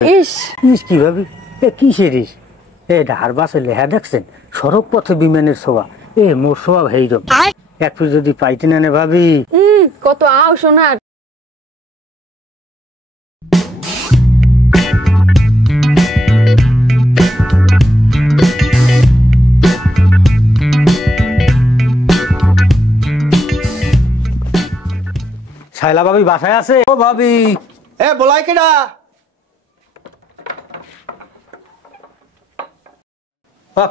ইস ইস কি ভাবি কিসের ইস ঢার বাসে লেহা দেখছেন সড়ক পথে বিমানের ছোঁয়া মোর ছোঁয়া হেইরম একটু যদি পাইতেন না ভাবি কত আও সোনার শাইলা ভাবি বাসায় আছে? ও ভাবি বলাই কেডা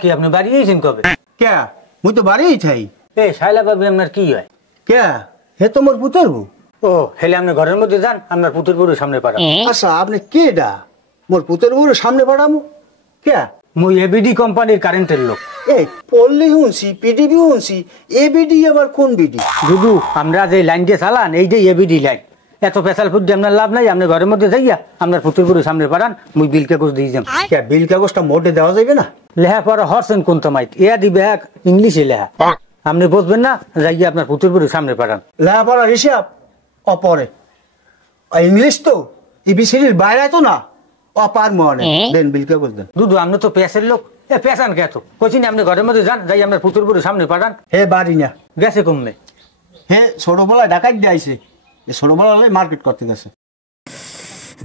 কি আপনি বাড়ি গেছেন কবে? কে মুই তো বাড়িই থাই। শাইলা ভাবি আপনার কি হয়? কে হে তো মোর পুতের বউ। ও হেলে আপনি ঘরের মধ্যে যান, আপনার পুতের বউর সামনে পাঠান। আচ্ছা আপনি কেডা মোর পুতের বউর সামনে পাঠামু? কে? মুই এবিডি কোম্পানির কারেন্টের লোক। পল্লী হুঁসি পিডিবি হুঁসি এবিডি আবার কোন বিডি? দুদু আমরা যে লাইন দিয়ে চালান এই যে এবিডি লাইন, এত পেশাল ফুট দিয়ে আপনার লাভ নাই। আপনি ঘরের মধ্যে যাইয়া আপনার পুতুর বউর সামনে পাঠান, মুই বিল কাগজ দিয়ে যাম। বিল কাগজটা মোটে দেওয়া যাবে না? লেহা পড়া হরছেন কোন তোমায় এয়া দিবে এক ইংলিশে লেহা, আপনি বুঝবেন না, যাইয়া আপনার পুতুর বউর সামনে পাঠান। লেহা পড়া হিসাব অপরে ইংলিশ তো এবিসিডির বাইরে তো না অপার মনে দেন বিল কাগজ দেন। দুদু আপনি তো পেশার লোক, পেশান কে তো কইছি না, আপনি ঘরের মধ্যে যান, যাই আপনার পুতুর বউর সামনে পাঠান। হে বাড়ি না গেছে কমনে? হে ছোটবেলায় ডাকাত দিয়ে আইছে, ছোটবেলায় মার্কেট করতে গেছে।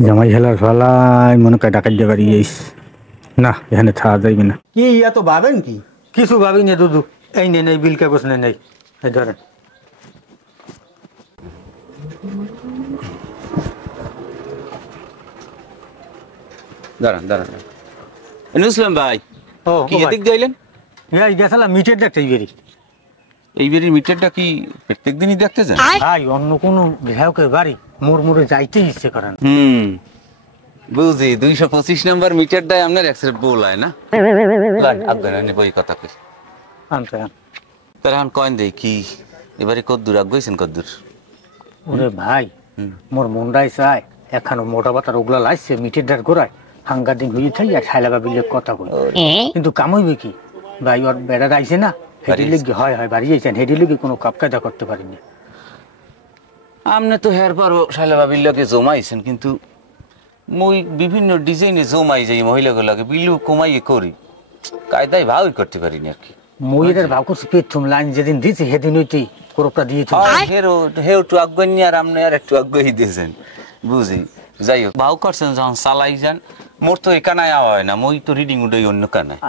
জামাই খেলার ফেলায় মনে কয় ডাকাত দিয়ে বাড়ি আইস না, এখানে থাকা যাইবে না। কি ইয়া তো ভাবেন কি? কিছু ভাবি না দুদু, এই নেই নেই বিল কাগজ নেই, এই ধরেন। দাঁড়ান দাঁড়ান ইসলাম ভাই, ও কি এদিক যাইলেন? এই গেছিলাম মিটের দেখতে এই বেরির মিটারটা কি প্রত্যেক দিনই দেখতে যান? ভাই অন্য কোনো গ্রাহকের বাড়ি মোড়ে যাইতেই ইচ্ছে করেন। বুঝি 225 নম্বর মিটারটাই আপনার এক্সরে বলায় না? আপনার বই কথা কই তার এখন কয়েন দেই কি এবারে কদ্দূর আগাইছেন কদ্দূর? ওরে ভাই মোর মনটাই চায় এখানে মোটা বাতার ওগুলা লাইছে মিটের ডার গোড়ায় হাঙ্গা দিন হয়ে থাই আর ছাইলা বাবিলে কথা কই, কিন্তু কাম হইবে কি ভাই? ওর বেড়া আইছে না, হেডি লিগে হয় বাড়ি যাইছেন, হেডি লিগে কোনো কাপ কায়দা করতে পারিনি। আপনি তো হের পর শালা বাবির লগে জমাইছেন, কিন্তু মই বিভিন্ন ডিজাইনে জমাই যাই মহিলাগুলোকে বিলু কমাইয়ে করি, কায়দায় ভাবই করতে পারিনি আর কি। মহিলার ভাব করছে পেথম লাইন যেদিন দিয়েছে সেদিন হইতেই কোরপটা দিয়েছে। হেও একটু আগ্রহ আর আপনি আর একটু আগ্রহী দিয়েছেন বুঝি। যাই হোক ভাও করছেন যখন চালাই যান, মোর তো একানায় হয় না, মই তো রিডিং উঠে অন্য কানায়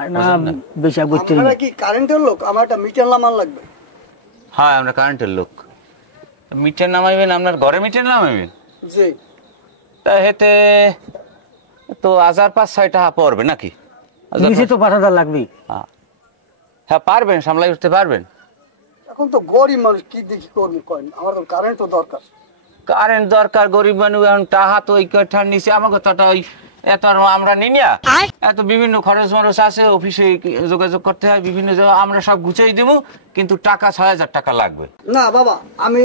বেশি আগ্রহ। কি কারেন্টের লোক? আমার একটা মিটার নামান লাগবে। হ্যাঁ আমরা কারেন্টের লোক। মিটার নামাইবেন? আপনার ঘরে মিটার নামাইবেন? জি। তা হেতে তো 1005-6 টাকা পড়বে নাকি? তো 5000 লাগবে। হ্যাঁ পারবেন, সামলাই উঠতে পারবেন? এখন তো গরিব মানুষ কি দেখি করবো, করেন আমার তো কারেন্ট তো দরকার। কারেন্ট দরকার গরিব মানুষ, এখন টাকা তো ওই কথার নিচে আমার কথাটা ওই এত আমরা নিনিয়া এত বিভিন্ন খরচ মরচ আছে, অফিসে যোগাযোগ করতে হয় বিভিন্ন জায়গায়, আমরা সব গুছিয়ে দেবো, কিন্তু টাকা 6000 টাকা লাগবে। না বাবা আমি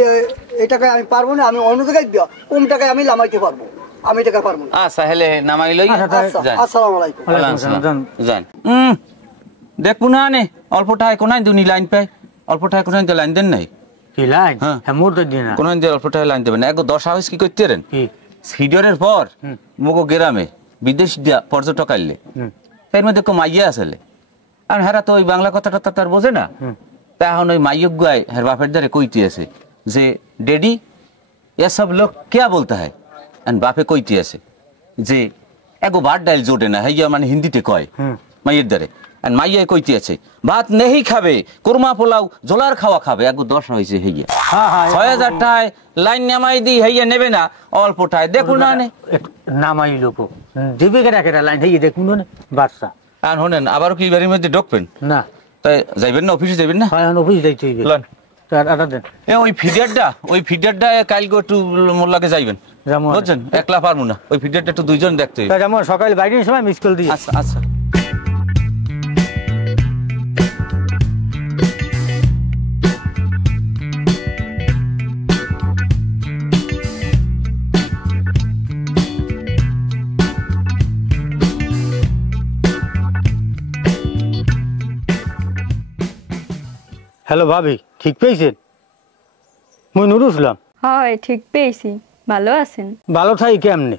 এই টাকায় আমি পারবো না, আমি অন্য জায়গায় দেওয়া কম টাকায় আমি নামাইতে পারবো, আমি টাকা পারবো না। আচ্ছা হেলে নামাইলই। আসসালামু আলাইকুম। যান দেখবো না নে অল্প টাকায় কোনায় দুনি লাইন পাই, অল্প টাকায় কোনায় লাইন দেন নাই কি লাইন? হ্যাঁ মোর দিন না কোনায় দিয়ে অল্প টাকায় লাইন দেবেন না। 10 হাউস কি করতে পারেন? সিডরের পর মগো গ্রামে বিদেশ দিয়া পর্যটক আইলে এর মধ্যে মাইয়া আসলে, আর হেরা তো ওই বাংলা কথাটা তার বোঝে না, তা এখন ওই মাইয়ক গায় হের বাপের দ্বারে কইতে আছে যে ডেডি এসব লোক কে বলতে হয়, আর বাপে কইতে আছে যে এগো ভাত ডাইল জোটে না, হইয়া মানে হিন্দিতে কয় মাইয়ের দ্বারে, আর মাইয়া কইতে আছে ভাত নেই খাবে কুরমা পোলাও জোলার খাওয়া খাবে, এগো 10 হয়েছে হইয়া 6000 টাকায় লাইন নামাই দি হইয়া নেবে না অল্প টাকায় দেখুন না নামাই লোক দিবে কেটা কেটা লাইন হইয়া দেখুন না বাচ্চা। আর শোনেন আবারও কি বাড়ির মধ্যে ঢুকবেন না? তাই যাইবেন না অফিসে যাইবেন না? হ্যাঁ অফিস যাইতে হইবে। ওই ফিডারটা কালকে একটু মোর লাগে যাইবেন বুঝছেন, একলা পারবো না, ওই ফিডারটা একটু 2 জন দেখতে হইবে। সকাল বাইরের সময় মিস কল দিই। আচ্ছা আচ্ছা। হ্যালো ভাবি, ঠিক পেয়েছেন? মুই নুরুল ইসলাম। হয় ঠিক পেয়েছি, ভালো আছেন? ভালো থাকি কেমনে,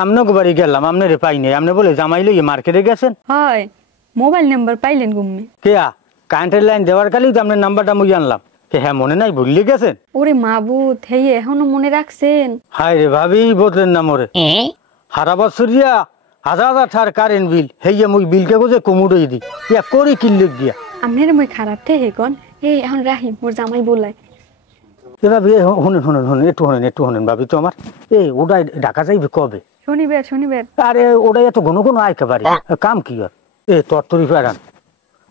আমনকে বাড়ি গেলাম আমনে পাই নাই আমনে বলে জামাই লইয়ে মার্কেটে গেছেন হয় মোবাইল নাম্বার পাইলেন গুম্মে? কে কারেন্টের লাইন দেওয়ার কালেই তো আপনার নাম্বারটা মুই আনলাম কে হ্যাঁ মনে নাই ভুললে গেছেন? ওরে মাবুত হেই এখনো মনে রাখছেন? হায় রে ভাবি বদলেন না মোরে হারা বছরিয়া হাজার হাজার ঠার কারেন্ট বিল হেইয়া মুই বিলকে গোজে কুমুড়ই দি ইয়া করি কিল্লিক গিয়া আপনার মই খারাপ ঠে হে কন এই এখন রাহি মোর জামাই বলাই। এ ভাবি শুনেন একটু শুনেন ভাবি তো আমার ওটাই ঢাকা যাইবে কবে? শনিবার শনিবার। আরে ওটাই এত ঘন ঘন আইতে পারি কাম কি আর তরতরি ফেরান।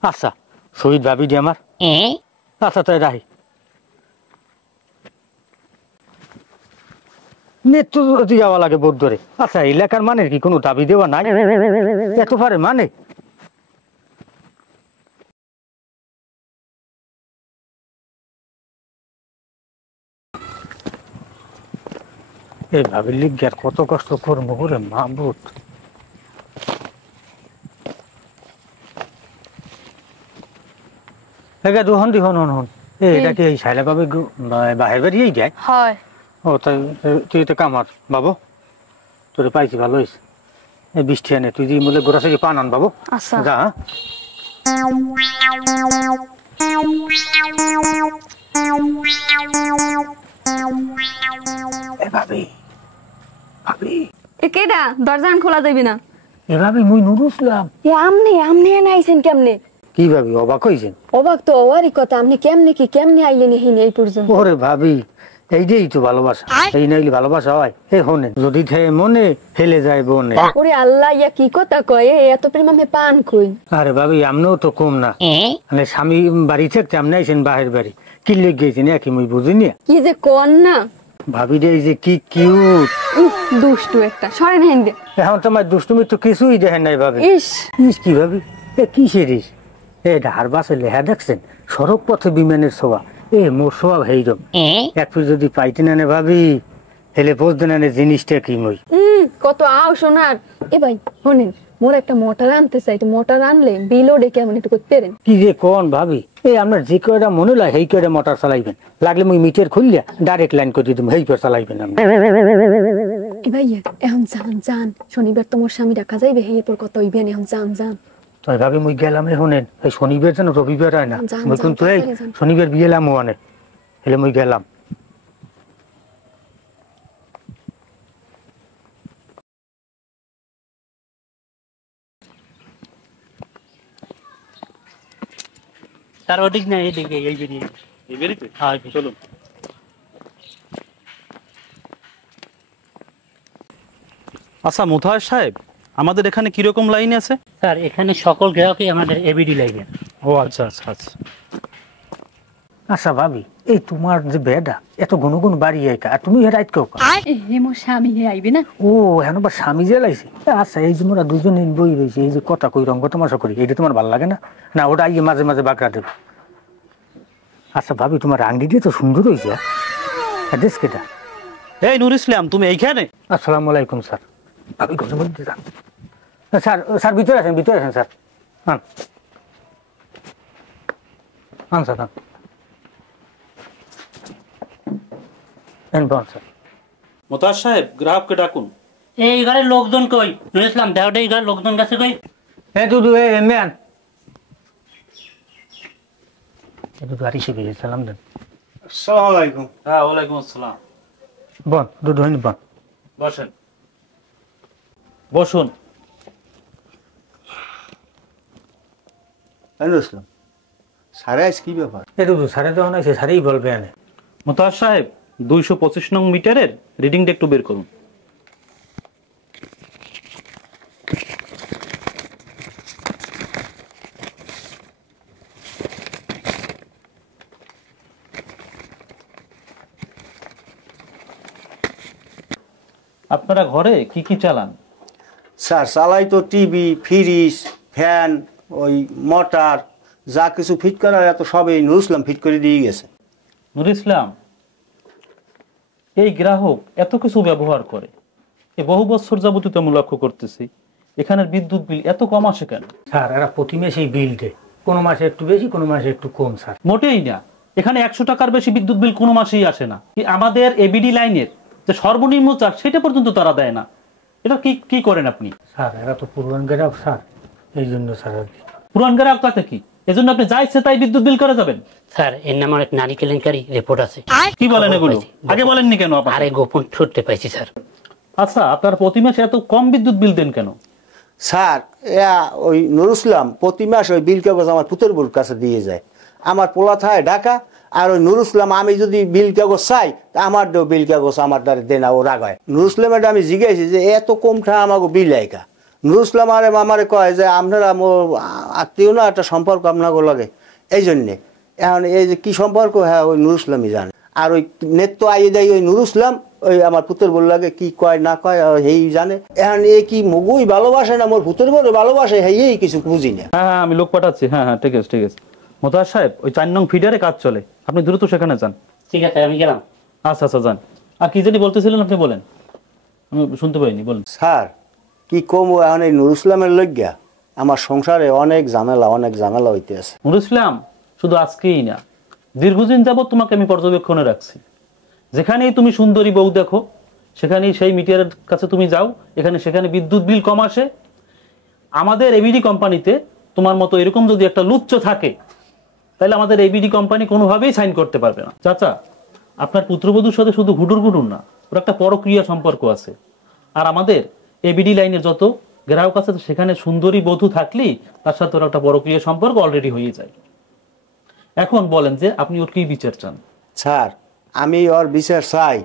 আচ্ছা শহীদ ভাবি দি আমার আচ্ছা তাই রাহি নেতৃত্ব যাওয়া লাগে বোধ ধরে। আচ্ছা এলাকার মানে কি কোনো দাবি দেওয়া নাই এত পারে মানে? এই ভাবিলি আর কত কষ্ট করবো করে মাহবুত। হন এটা কি এই সাইলা ভাবে বাহির বাড়িয়েই যায়? হয়। ও তাই তুই তো কামার বাবু তোরে পাইছি ভালো হয়েছে। এই বৃষ্টি আনে তুই যে বলে গোড়া থেকে পান আন বাবু। আচ্ছা যা ভাবি ভাবি এ কেডা দরজান খোলা যাইবি না? এ ভাবি মুই নুরুসলাম। এ আমনে আইছেন কেমনে? কি ভাবি অবাক হয়েছেন? অবাক তো ওরই কথা আপনি কেমনে আইলেন হিন এই পর্যন্ত? ওরে ভাবি এইটাই তো ভালোবাসা এই নাইলে ভালোবাসা হয়? এ হনে যদি থে মনে হেলে যায় বনে। ওরে আল্লাহ ইয়া কি কথা কয় এত প্রেম আমি পান কই? আরে ভাবি আমনেও তো কম না মানে স্বামী বাড়ি থাকতে আমনে আইছেন বাহির বাড়ি কি লেগে গেছেন একই মুই বুঝিনি। কি যে কন না ভাবি রে যে কি কিউট দুষ্টু একটা সরেন হেন দে। এখন তোমার দুষ্টুমি তো কিছুই দেখেন নাই ভাবি। ইস ইস কি ভাবি কিসের ইস ধার বাসে লেহা দেখছেন সড়ক পথে বিমানের শোভা মোর শোভা হেইরম একটু যদি পাইতেন না ভাবি হেলে বলতেন না জিনিসটা কি মই কত আও সোনার। এ ভাই শোনেন মোর একটা মোটর আনতে চাই তো মোটর আনলে বিলও ডেকে এমন একটু করতে পারেন? কি যে কোন ভাবি আপনার যে কয়টা মনে লাগে সেই কয়টা মোটর চালাইবেন লাগলে মুই মিটার খুললিয়া ডাইরেক্ট লাইন করে দিতাম সেই পর চালাইবেন আপনি। এ ভাই এখন যান শনিবার তোমার স্বামী রাখা যাইবে এরপর কত হইবেন এখন যান। তাই ভাবি মুই গেলাম রে শুনেন এই শনিবার যেন রবিবার হয় না মুই কিন্তু এই শনিবার বিয়েলাম অনেক হেলে মুই গেলাম। তার ওদিক না এদিকে এই বেরিয়ে হ্যাঁ চলুন। আচ্ছা মোতাহার সাহেব আমাদের এখানে কিরকম লাইন আছে? স্যার এখানে সকল গ্রাহকই আমাদের এবিডি লাগে। ও আচ্ছা আচ্ছা আচ্ছা আচ্ছা ভাবি এই তোমার যে বেডা এত ঘন ঘন বাড়ি একা আর তুমি রাইত কেউ এ মোর স্বামী আইবে না? ও এখন আবার স্বামী যে লাইছে আচ্ছা এই যে মোরা দুজন বই রয়েছে এই যে কথা কই রঙ্গ তোমাশা করি এইটা তোমার ভালো লাগে না? না ওটা আইয়ে মাঝে মাঝে বাঁকড়া দেবে। আচ্ছা ভাবি তোমার আংটি দিয়ে তো সুন্দর হয়েছে দেশ কেটা? এই নুর ইসলাম তুমি এইখানে? আসসালামু আলাইকুম স্যার। ভাবি কথা বলতে যান স্যার ভিতরে আসেন স্যার স্যার মোতাহার সাহেব গ্রাহককে ডাকুন। এই ঘরের লোকজন কই? বুঝলাম দেওয়াটা এই ঘরের লোকজন কাছে কই? দুদু ম্যান দুদু আর এসে গেছে সালাম দেন। আসসালামু আলাইকুম। হ্যাঁ ওয়ালাইকুম আসসালাম। বন দুদু হইনি বন বসেন বসুন। ইসলাম সারে আজ কি ব্যাপার? দুদু সারে দেওয়া নাই সে সারেই বলবে আনে। মোতাহার সাহেব 225 নং মিটারের রিডিংটা একটু বের করুন। আপনারা ঘরে কি কি চালান? স্যার চালাই তো টিভি ফ্রিজ ফ্যান ওই মোটর যা কিছু ফিট করার এত সবই নুরুসলাম ফিট করে দিয়ে গেছে। নুর ইসলাম এই গ্রাহক এত কিছু ব্যবহার করে বহু বছর যাবতীয় আমি লক্ষ্য করতেছি এখানের বিদ্যুৎ বিল এত কম আসে কেন? স্যার এরা প্রতি মাসেই বিল দেয় কোনো মাসে একটু বেশি কোনো মাসে একটু কম। স্যার মোটেই না এখানে 100 টাকার বেশি বিদ্যুৎ বিল কোনো মাসেই আসে না। আমাদের এবিডি লাইনের যে সর্বনিম্ন চার্জ সেটা পর্যন্ত তারা দেয় না। এটা কি কি করেন আপনি? স্যার এরা তো পুরান গ্রাহক স্যার, এই জন্য স্যার আর কি। পুরান গ্রাহক তাতে কি? এজন্য আপনি যা ইচ্ছে তাই বিদ্যুৎ বিল করে যাবেন? স্যার এর নামে অনেক নারী কেলেঙ্কারি রিপোর্ট আছে। কি বলেন এগুলো? আগে বলেননি কেন আপনি? আরে গোপন সূত্রে পাইছি স্যার। আচ্ছা, আপনার প্রতি মাসে এত কম বিদ্যুৎ বিল দেন কেন? স্যার ওই নুর ইসলাম প্রতি মাস ওই বিল কাগজ আমার পুতের বউর কাছে দিয়ে যায়। আমার পোলা থায় ঢাকা, আর ওই নুর ইসলাম আমি যদি বিল কাগজ চাই তা আমার বিল কাগজ আমার দ্বারা দেনা ও রাগায়। নুর ইসলামের আমি জিজ্ঞাসি যে এত কম ঠা আমাকে বিল আইকা। নুর ইসলাম আরে আমারে কয় যে আপনারা আত্মীয় না, একটা সম্পর্ক আপনাকে লাগে, এই জন্যে। এখন এই যে কি সম্পর্ক, হ্যাঁ ওই নুর ইসলামই জানে। আর ওই নেত্য আইয়ে দেয় ওই নুর ইসলাম, ওই আমার পুতের বল লাগে কি কয় না কয় হেই জানে। এখন এ কি মগুই ভালোবাসে না মোর পুতের বলে ভালোবাসে, হেই কিছু বুঝি না। হ্যাঁ হ্যাঁ, আমি লোক পাঠাচ্ছি। হ্যাঁ হ্যাঁ, ঠিক আছে ঠিক আছে। মোতাহার সাহেব, ওই 4 নং ফিডারে কাজ চলে, আপনি দ্রুত সেখানে যান। ঠিক আছে আমি গেলাম। আচ্ছা আচ্ছা, যান। আর কি জানি বলতেছিলেন আপনি, বলেন, আমি শুনতে পাইনি, বলেন। স্যার কি কম, এখন এই নুর ইসলামের লজ্ঞা আমার সংসারে অনেক ঝামেলা হইতে আছে। নুর ইসলাম শুধু আজকেই না, দীর্ঘদিন যাবত তোমাকে আমি পর্যবেক্ষণে রাখছি। যেখানেই তুমি সুন্দরী বউ দেখো, সেখানেই সেই মিটারের কাছে তুমি যাও, এখানে সেখানে বিদ্যুৎ বিল কম আসে। আমাদের এবিডি কোম্পানিতে তোমার মতো এরকম যদি একটা লুচ্চ থাকে, তাহলে আমাদের এবিডি কোম্পানি কোনোভাবেই সাইন করতে পারবে না। চাচা, আপনার পুত্রবধূর সাথে শুধু হুডুর না, ওর একটা পরক্রিয়া সম্পর্ক আছে। আর আমাদের এবিডি লাইনের যত গ্রাহক আছে, সেখানে সুন্দরী বধূ থাকলেই তার সাথে ওর একটা পরক্রিয়া সম্পর্ক অলরেডি হয়ে যায়। এখন বলেন যে আপনি ওর কি বিচার চান? স্যার আমি ওর বিচার চাই,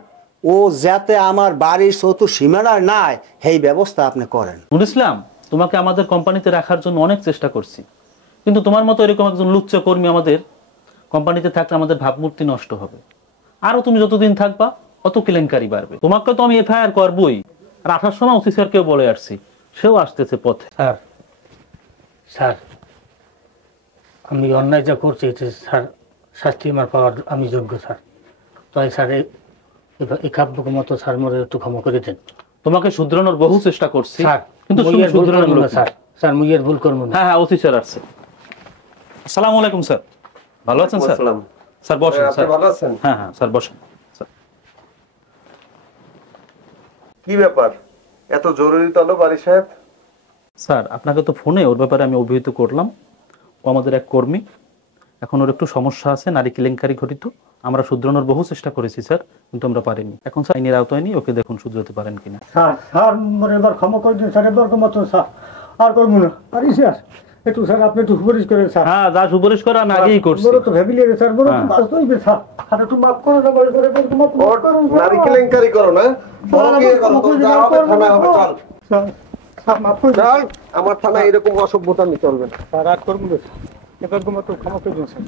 ও যাতে আমার বাড়ির চতুর সীমানায় নাই, সেই ব্যবস্থা আপনি করেন। নুর ইসলাম, তোমাকে আমাদের কোম্পানিতে রাখার জন্য অনেক চেষ্টা করছি, কিন্তু তোমার মতো এরকম একজন লুচ্চ কর্মী আমাদের কোম্পানিতে থাকলে আমাদের ভাবমূর্তি নষ্ট হবে। আরো তুমি যতদিন থাকবা অত কেলেঙ্কারি বাড়বে। তোমাকে তো আমি এফআইআর করবই। আর আসার সময় ওসি স্যারকেও বলে আসছি, সেও আসতেছে পথে। স্যার স্যার আমি অন্যায় যা করছি এতে স্যার শাস্তি আমার পাওয়ার আমি যোগ্য স্যার। তাই স্যার এই কাব্যক মতো স্যার মোরে একটু ক্ষমা করে দেন। তোমাকে শুধরানোর বহু চেষ্টা করছি, স্যার কিন্তু মুই আর ভুল শুধরানোর করবো লোক না নেই। স্যার, স্যার মুই আর ভুল করবো না। হ্যাঁ হ্যাঁ, ওসি স্যার আসছে। আসসালামু আলাইকুম স্যার, ভালো আছেন স্যার? স্যার বসেন স্যার। ভালো আছেন? হ্যাঁ হ্যাঁ স্যার, বসেন স্যার। কি ব্যাপার, এত জরুরি তলব বাড়ি সাহেব? স্যার, আপনাকে তো ফোনে ওর ব্যাপারে আমি অভিহিত করলাম। ও আমাদের এক কর্মী, এখন ওর একটু সমস্যা আছে, নারী কেলেঙ্কারি ঘটিত। আমরা শুধরানোর বহু চেষ্টা করেছি স্যার, কিন্তু আমরা পারিনি। এখন স্যার আইনের আওতায় নিয়ে ওকে দেখুন শুধরাতে পারেন কিনা। স্যার স্যার মোরে এবার ক্ষমা করে দিন স্যার, এবার মতো স্যার আর করবো না। আরে স্যার একটু স্যার আপনি একটু সুপারিশ করেন স্যার। হ্যাঁ, যা সুপারিশ করে আমি আগেই করছি। বড় তো ভেবি লেগে স্যার, বড় তো হ্যাঁ। বাস্তব হইবে স্যার। আর একটু মাফ করে দাও, বড় করে একটু মাফ করুন স্যার। নারী কেলেঙ্কারি করো না, বড় গিয়ে করো, তোর যা হবে থানায় হবে, চল স্যার স্যার মাফ করে দিন চল। আমার থানায় এরকম অসভ্যতা চলবে না। স্যার, আর করবো না। এবার মতো ক্ষমা করে দিন স্যার।